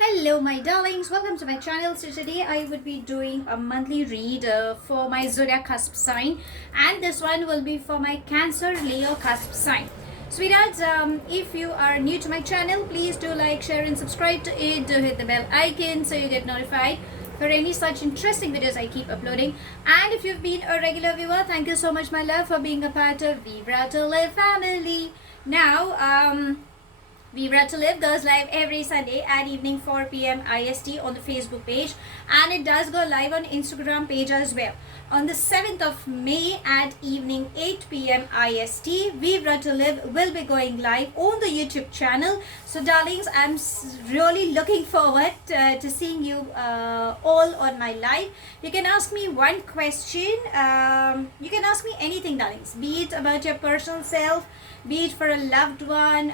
Hello my darlings, welcome to my channel. So today I would be doing a monthly read for my zodiac cusp sign, and this one will be for my Cancer Leo cusp sign. Sweethearts, if you are new to my channel, please do like, share and subscribe to it. Do hit the bell icon so you get notified for any such interesting videos I keep uploading. And if you've been a regular viewer, thank you so much my love for being a part of Vibra to Live family. Now, Vibra to Live goes live every Sunday at evening 4 p.m. IST on the Facebook page, and it does go live on Instagram page as well. On the 7th of May at evening 8 p.m. IST, Vibra to Live will be going live on the YouTube channel. So darlings, I'm really looking forward to seeing you all on my live. You can ask me one question. You can ask me anything, darlings, be it about your personal self, be it for a loved one,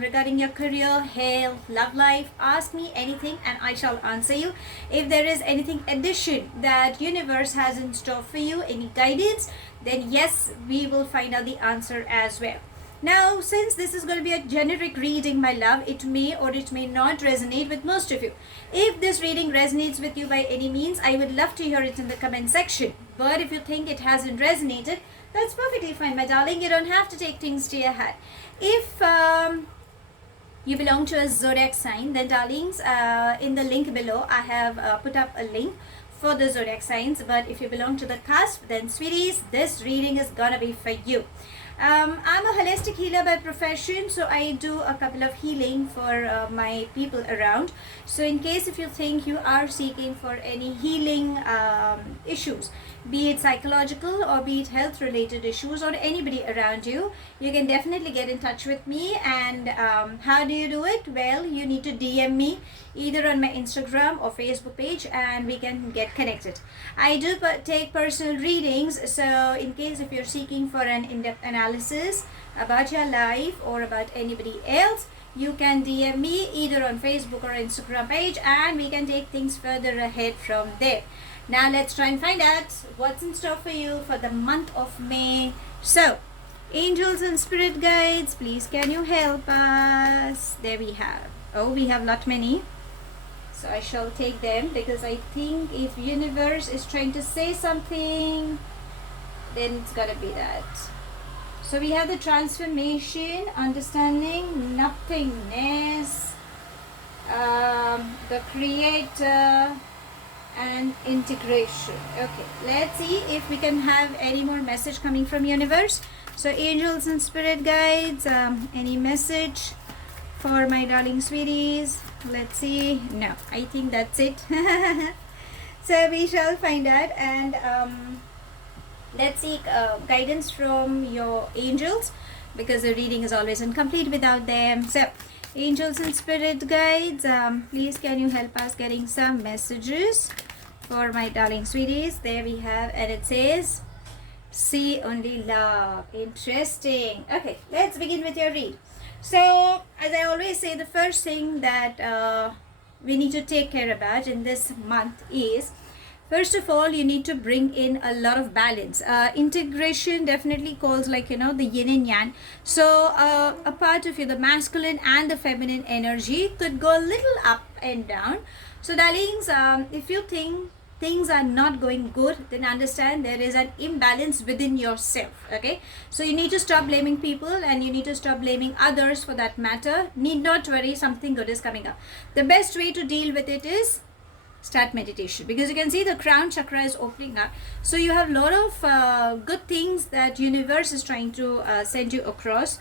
regarding your career, health, love life. Ask me anything and I shall answer you. If there is anything addition that universe has in store for you, any guidance, then yes, we will find out the answer as well. Now, since this is going to be a generic reading, my love, it may or it may not resonate with most of you. If this reading resonates with you by any means, I would love to hear it in the comment section. But if you think it hasn't resonated, that's perfectly fine, my darling. You don't have to take things to your head. If you belong to a zodiac sign, then darlings, in the link below, I have put up a link for the zodiac signs. But if you belong to the cusp, then sweeties, this reading is gonna be for you. I'm a holistic healer by profession, so I do a couple of healing for my people around. So in case if you think you are seeking for any healing issues, be it psychological or be it health related issues, or anybody around you, you can definitely get in touch with me. And how do you do it? Well, you need to DM me either on my Instagram or Facebook page and we can get connected. I do take personal readings, so in case if you're seeking for an in-depth analysis about your life or about anybody else, you can DM me either on Facebook or Instagram page and we can take things further ahead from there. Now let's try and find out what's in store for you for the month of May. So, angels and spirit guides, please can you help us? There we have. Oh, we have lot many. So I shall take them because I think if universe is trying to say something, then it's gotta be that. So we have the transformation, understanding, nothingness, the creator, and integration. Okay, let's see if we can have any more message coming from universe. So angels and spirit guides, any message for my darling sweeties? Let's see. No, I think that's it. So we shall find out, and let's seek guidance from your angels because the reading is always incomplete without them. So angels and spirit guides, please can you help us getting some messages for my darling sweeties? There we have, and it says see only love. Interesting. Okay, let's begin with your read. So as I always say, the first thing that we need to take care about in this month is, first of all, you need to bring in a lot of balance. Integration definitely calls like, the yin and yang. So a part of you, the masculine and the feminine energy could go a little up and down. So darlings, if you think things are not going good, then understand there is an imbalance within yourself. Okay, so you need to stop blaming people and you need to stop blaming others for that matter. Need not worry, something good is coming up. The best way to deal with it is start meditation, because you can see the crown chakra is opening up. So you have a lot of good things that universe is trying to send you across.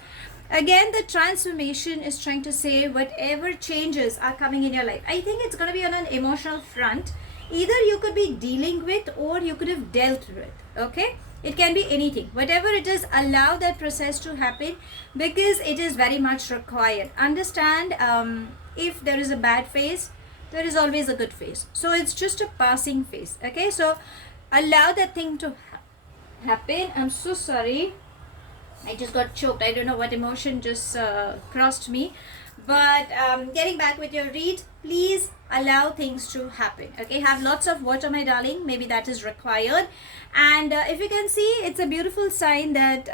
Again, the transformation is trying to say whatever changes are coming in your life, I think it's going to be on an emotional front. Either you could be dealing with or you could have dealt with. Okay, it can be anything. Whatever it is, allow that process to happen because it is very much required. Understand, if there is a bad phase, there is always a good phase. So it's just a passing phase. Okay, so allow that thing to happen. I'm so sorry, I just got choked. I don't know what emotion just crossed me. But getting back with your read, please allow things to happen. Okay, have lots of water, my darling, maybe that is required. And if you can see, it's a beautiful sign that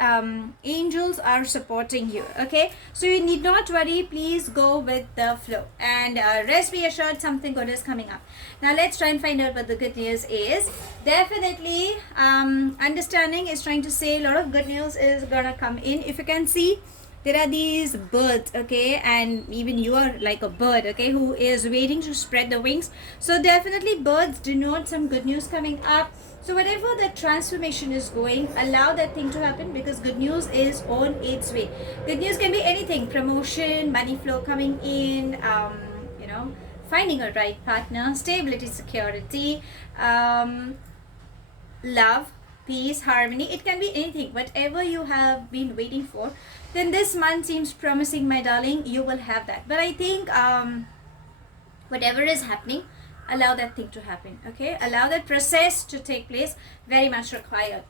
angels are supporting you. Okay, so you need not worry, please go with the flow, and rest be assured something good is coming up. Now let's try and find out what the good news is. Definitely understanding is trying to say a lot of good news is gonna come in. If you can see, there are these birds, okay, and even you are like a bird, okay, who is waiting to spread the wings. So definitely birds denote some good news coming up. So whatever the transformation is going, allow that thing to happen, because good news is on its way. Good news can be anything: promotion, money flow coming in, you know, finding a right partner, stability, security, love, peace, harmony. It can be anything, whatever you have been waiting for. Then this month seems promising, my darling, you will have that. But I think whatever is happening, allow that thing to happen. Okay, allow that process to take place, very much required.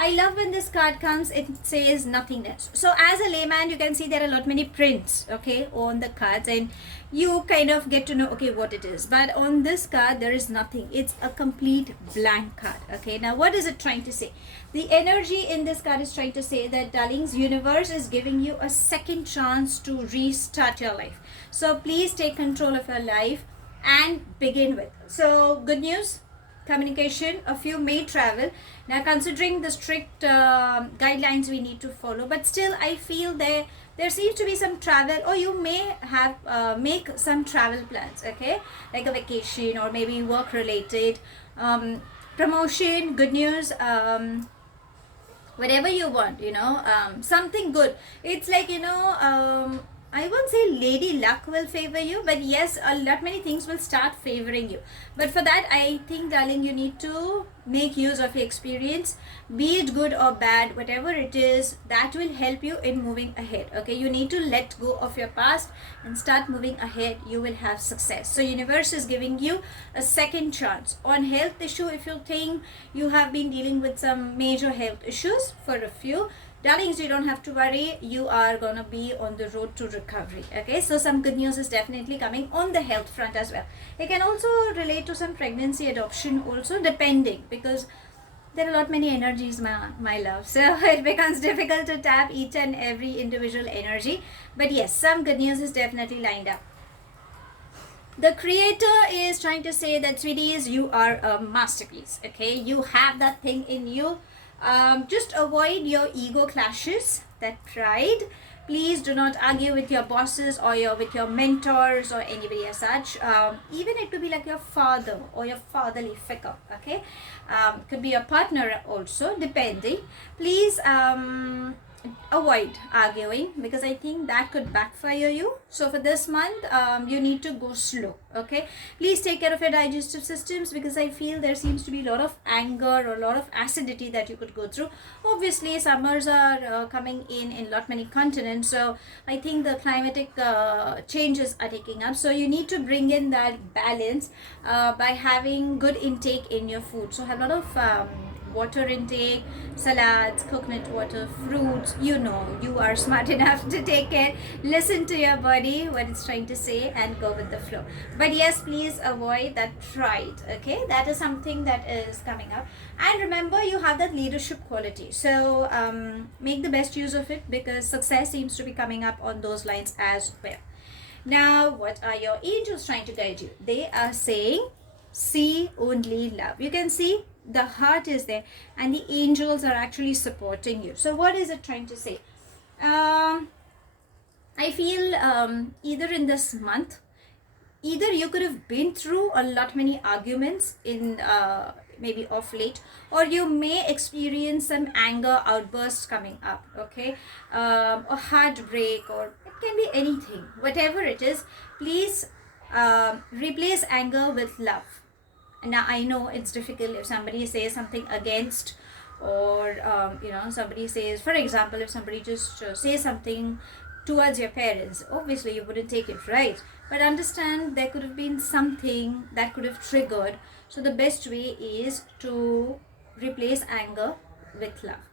I love when this card comes, it says nothingness. So as a layman, you can see there are a lot many prints, okay, on the cards, and you kind of get to know, okay, what it is. But on this card, there is nothing. It's a complete blank card. Okay, now what is it trying to say? The energy in this card is trying to say that, darlings, universe is giving you a second chance to restart your life. So please take control of your life and begin with. So good news, communication, a few may travel. Now considering the strict guidelines we need to follow, but still I feel there seems to be some travel, or you may have make some travel plans, okay, like a vacation or maybe work related, promotion, good news, whatever you want, you know, something good. It's like, you know, I won't say lady luck will favor you, but yes, a lot many things will start favoring you. But for that, I think, darling, you need to make use of your experience, be it good or bad, whatever it is, that will help you in moving ahead. Okay, you need to let go of your past and start moving ahead. You will have success. So universe is giving you a second chance. On health issue, if you think you have been dealing with some major health issues, for a few, darlings, you don't have to worry, you are gonna be on the road to recovery. Okay, so some good news is definitely coming on the health front as well. It can also relate to some pregnancy, adoption also, depending, because there are a lot many energies, my love, so it becomes difficult to tap each and every individual energy. But yes, some good news is definitely lined up. The creator is trying to say that, sweeties, you are a masterpiece. Okay, you have that thing in you. Just avoid your ego clashes, that pride. Please do not argue with your bosses or with your mentors or anybody as such. Even it could be like your father or your fatherly figure. Okay, could be your partner also, depending. Please avoid arguing, because I think that could backfire you. So for this month, you need to go slow. Okay, please take care of your digestive systems, because I feel there seems to be a lot of anger or a lot of acidity that you could go through. Obviously summers are coming in lot many continents, so I think the climatic changes are taking up. So you need to bring in that balance by having good intake in your food. So have a lot of water intake, salads, coconut water, fruits. You know, you are smart enough to take care. Listen to your body, what it's trying to say, and go with the flow. But yes, please avoid that pride. Okay, that is something that is coming up. And remember, you have that leadership quality, so make the best use of it, because success seems to be coming up on those lines as well. Now, what are your angels trying to guide you? They are saying, see only love. You can see the heart is there, and the angels are actually supporting you. So what is it trying to say? I feel either in this month, either you could have been through a lot many arguments in maybe of late, or you may experience some anger outbursts coming up. Okay, a heartbreak, or it can be anything. Whatever it is, please replace anger with love. Now I know it's difficult if somebody says something against, or you know, somebody says, for example, if somebody just says something towards your parents, obviously you wouldn't take it right, but understand there could have been something that could have triggered. So the best way is to replace anger with love.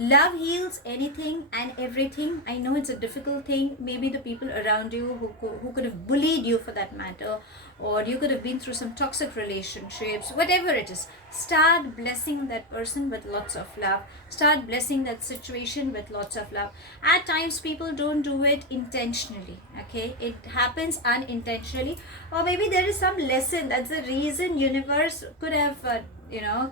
Love heals anything and everything. I know it's a difficult thing. Maybe the people around you who could have bullied you for that matter, or you could have been through some toxic relationships, whatever it is. Start blessing that person with lots of love. Start blessing that situation with lots of love. At times, people don't do it intentionally, okay? It happens unintentionally, or maybe there is some lesson. That's the reason universe could have,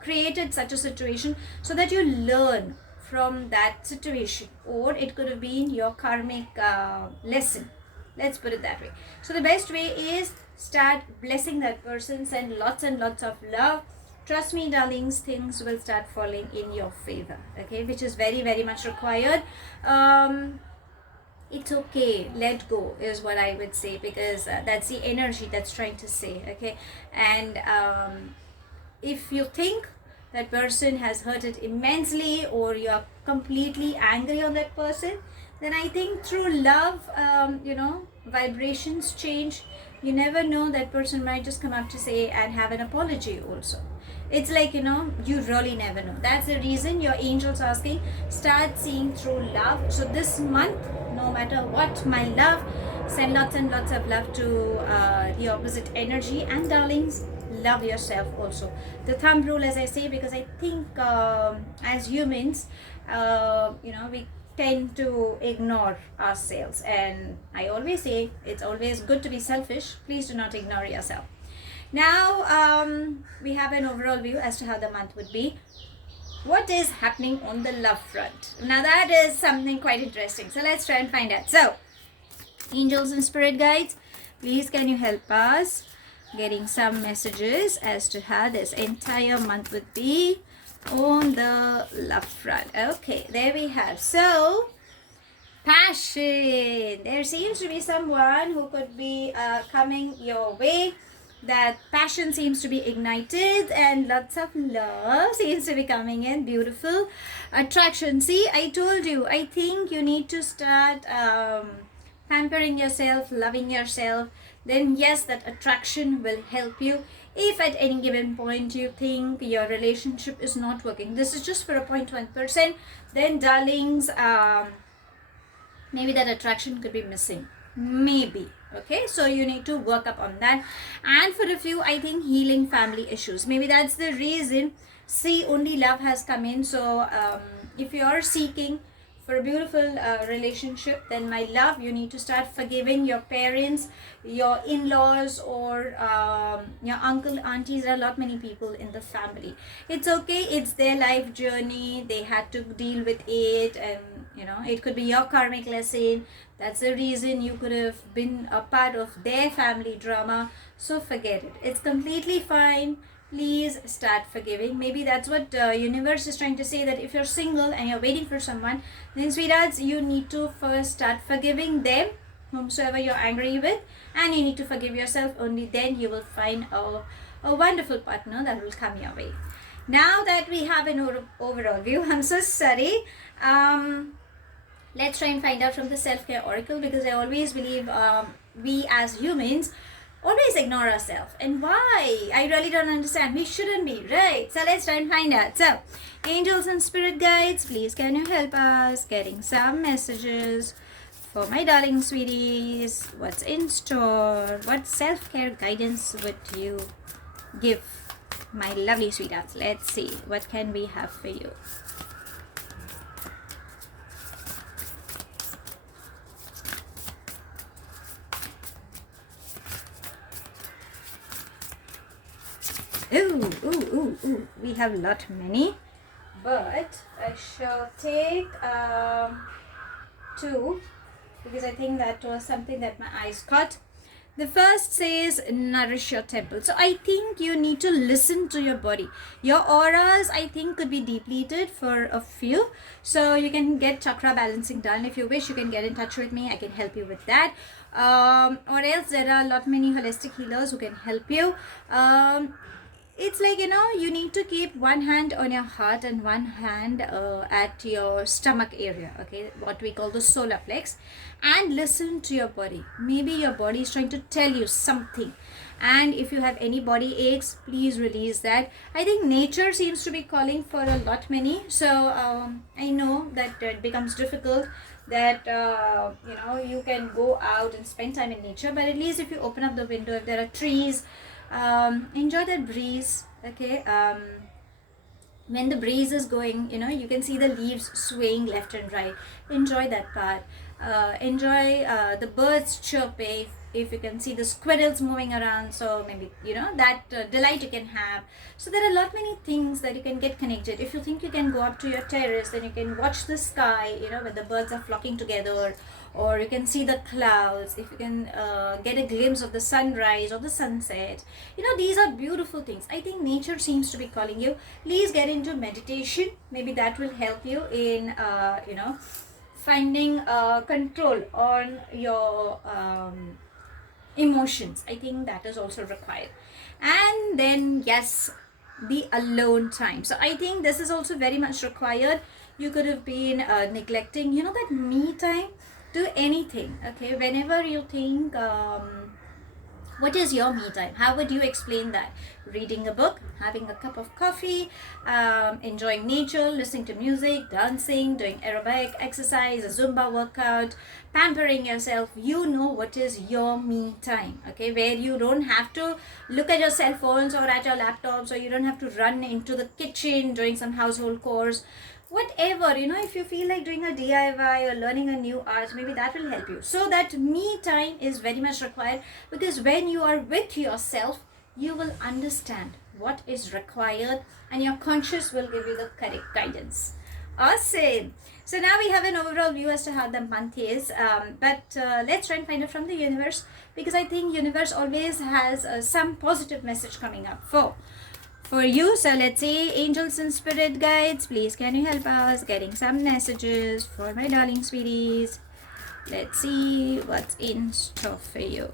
created such a situation so that you learn from that situation, or it could have been your karmic lesson. Let's put it that way. So the best way is start blessing that person, send lots and lots of love. Trust me, darlings, things will start falling in your favor, okay, which is very, very much required. It's okay, let go is what I would say, because that's the energy that's trying to say, okay. And if you think that person has hurt it immensely, or you're completely angry on that person, then I think through love, vibrations change. You never know, that person might just come up to say and have an apology also. It's like, you really never know. That's the reason your angels asking, start seeing through love. So this month, no matter what, my love, send lots and lots of love to the opposite energy. And darlings, love yourself also. The thumb rule, as I say, because I think as humans, we tend to ignore ourselves, and I always say it's always good to be selfish. Please do not ignore yourself. Now we have an overall view as to how the month would be. What is happening on the love front? Now that is something quite interesting, so let's try and find out. So angels and spirit guides, please can you help us getting some messages as to how this entire month would be on the love front. Okay, there we have. So passion, there seems to be someone who could be coming your way. That passion seems to be ignited, and lots of love seems to be coming in. Beautiful attraction. See, I told you, I think you need to start pampering yourself, loving yourself. Then yes, that attraction will help you. If at any given point you think your relationship is not working, this is just for a 0.1%, then darlings, maybe that attraction could be missing. Maybe. Okay, so you need to work up on that. And for a few, I think healing family issues. Maybe that's the reason. See, only love has come in. So if you are seeking for a beautiful relationship, then my love, you need to start forgiving your parents, your in-laws, or your uncle, aunties. There are a lot many people in the family. It's okay, it's their life journey, they had to deal with it, and it could be your karmic lesson. That's the reason you could have been a part of their family drama. So forget it, it's completely fine. Please start forgiving. Maybe that's what universe is trying to say, that if you're single and you're waiting for someone, then sweethearts, you need to first start forgiving them, whomsoever you're angry with, and you need to forgive yourself. Only then you will find a wonderful partner that will come your way. Now that we have an overall view, I'm so sorry. Let's try and find out from the self-care oracle, because I always believe we as humans always ignore ourselves. And why? I really don't understand. We shouldn't be, right? So let's try and find out. So angels and spirit guides, please can you help us getting some messages for my darling sweeties? What's in store? What self-care guidance would you give my lovely sweethearts? Let's see, what can we have for you? Ooh, we have a lot many, but I shall take two, because I think that was something that my eyes caught. The first says nourish your temple. So I think you need to listen to your body. Your auras, I think, could be depleted for a few. So you can get chakra balancing done. If you wish, you can get in touch with me. I can help you with that. Or else there are a lot many holistic healers who can help you. It's like, you need to keep one hand on your heart and one hand at your stomach area, okay, what we call the solar plex, and listen to your body. Maybe your body is trying to tell you something. And if you have any body aches, please release that. I think nature seems to be calling for a lot many. So I know that it becomes difficult that you can go out and spend time in nature, but at least if you open up the window, if there are trees, enjoy that breeze. Okay. When the breeze is going, you can see the leaves swaying left and right. Enjoy that part. Enjoy the birds chirping. If you can see the squirrels moving around, so maybe that delight you can have. So there are a lot many things that you can get connected. If you think you can go up to your terrace, then you can watch the sky, when the birds are flocking together, or you can see the clouds. If you can get a glimpse of the sunrise or the sunset, these are beautiful things. I think nature seems to be calling you. Please get into meditation. Maybe that will help you in finding control on your emotions. I think that is also required. And then yes, the alone time. So I think this is also very much required. You could have been neglecting that me time. Do anything. Okay, whenever you think what is your me time? How would you explain that? Reading a book, having a cup of coffee, enjoying nature, listening to music, dancing, doing aerobic exercise, a Zumba workout, pampering yourself. You know what is your me time, okay? Where you don't have to look at your cell phones or at your laptops, or you don't have to run into the kitchen doing some household chores. Whatever, if you feel like doing a DIY or learning a new art, maybe that will help you. So that me time is very much required, because when you are with yourself, you will understand what is required and your conscious will give you the correct guidance. Awesome. So now we have an overall view as to how the month is, but let's try and find out from the universe, because I think universe always has some positive message coming up for you. So let's see, angels and spirit guides, please can you help us getting some messages for my darling sweeties. Let's see what's in store for you.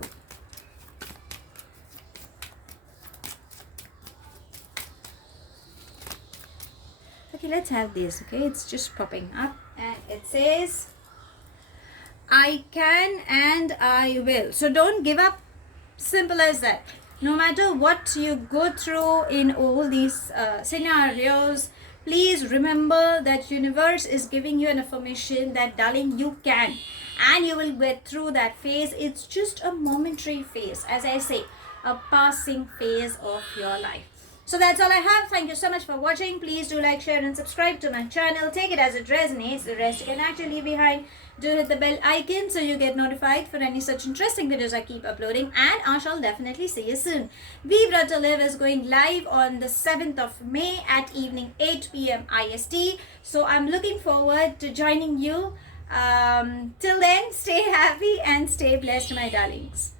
Okay, let's have this. Okay, it's just popping up and it says I can and I will. So don't give up. Simple as that. No matter what you go through in all these scenarios, please remember that universe is giving you an affirmation that darling, you can, and you will get through that phase. It's just a momentary phase, as I say, a passing phase of your life. So that's all I have. Thank you so much for watching. Please do like, share and subscribe to my channel. Take it as it resonates. The rest you can actually leave behind. Do hit the bell icon so you get notified for any such interesting videos I keep uploading. And I shall definitely see you soon. We Brought to Live is going live on the 7th of May at evening 8 p.m. IST. So I'm looking forward to joining you. Till then, stay happy and stay blessed, my darlings.